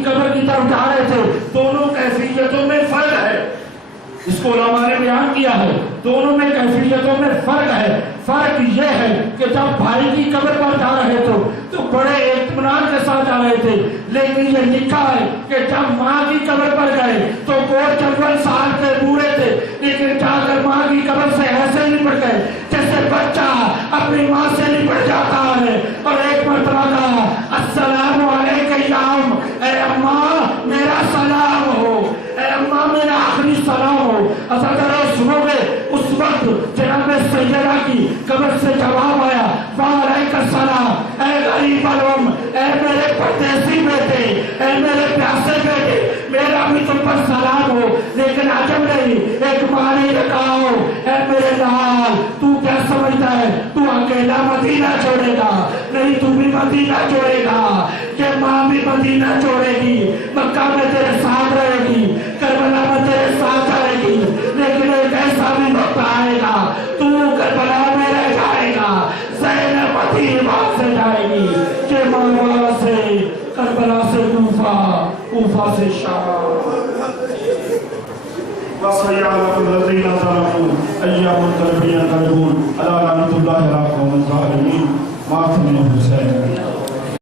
کی قبر کی طرف جا رہے تھے. دونوں کیفیتوں میں فرق ہے. اس کو علماء نے بیان کیا ہے. دونوں میں کیفیتوں میں فرق ہے. فرق یہ ہے کہ جب بھائی کی قبر پر جا رہے تھے تو بڑے اطمینان کے ساتھ جا رہے تھے، لیکن یہ لکھا ہے کہ جب ماں کی قبر پر گئے تو وہ 54 سال کے بوڑھے تھے، لیکن جا کر ماں کی قبر سے ایسے نپٹ گئے جیسے بچہ اپنی ماں سے نپٹ جاتا ہے. اور ایک مرتبہ کہا السلام علیکم یا ام، اے اماں میرا سلام ہو، اے اماں میرا آخری سلام ہو. اگر سنو گے اس وقت جناب سیدہ کی قبر سے جواب آیا وعلیکم السلام، اے غریب الام، اے میرے پردیسی بیٹے، اے میرے پیاسے بیٹے، میرا بھی تم پر سلام ہو. لیکن عجب نہیں، ایک ماں نے کہا ہو اے میرے لال تو کیا سمجھتا ہے تو اکیلا مدینہ چھوڑے گا؟ نہیں، تو بھی مدینہ چھوڑے گا. کہ ماں بھی مدینہ چھوڑے گی، مکہ میں تیرے ساتھ رہے گی، کربلا میں تیرے ساتھ رہے گی، لیکن ایک ایسا بھی وقت آئے گا تو کربلا میں رہ جائے گا. زینب مدینہ سے جائے گی کہ ماں سے کربلا سے کوفہ، کوفہ سے شام. وَسَيَعْلَمُ الَّذِينَ ظَلَمُوا أَيَّ مُنقَلَبٍ يَنقَلِبُونَ أَلَا لَعْنَةُ اللَّهِ عَلَى الْقَوْمِ الظَّالِمِينَ. ماتم حسین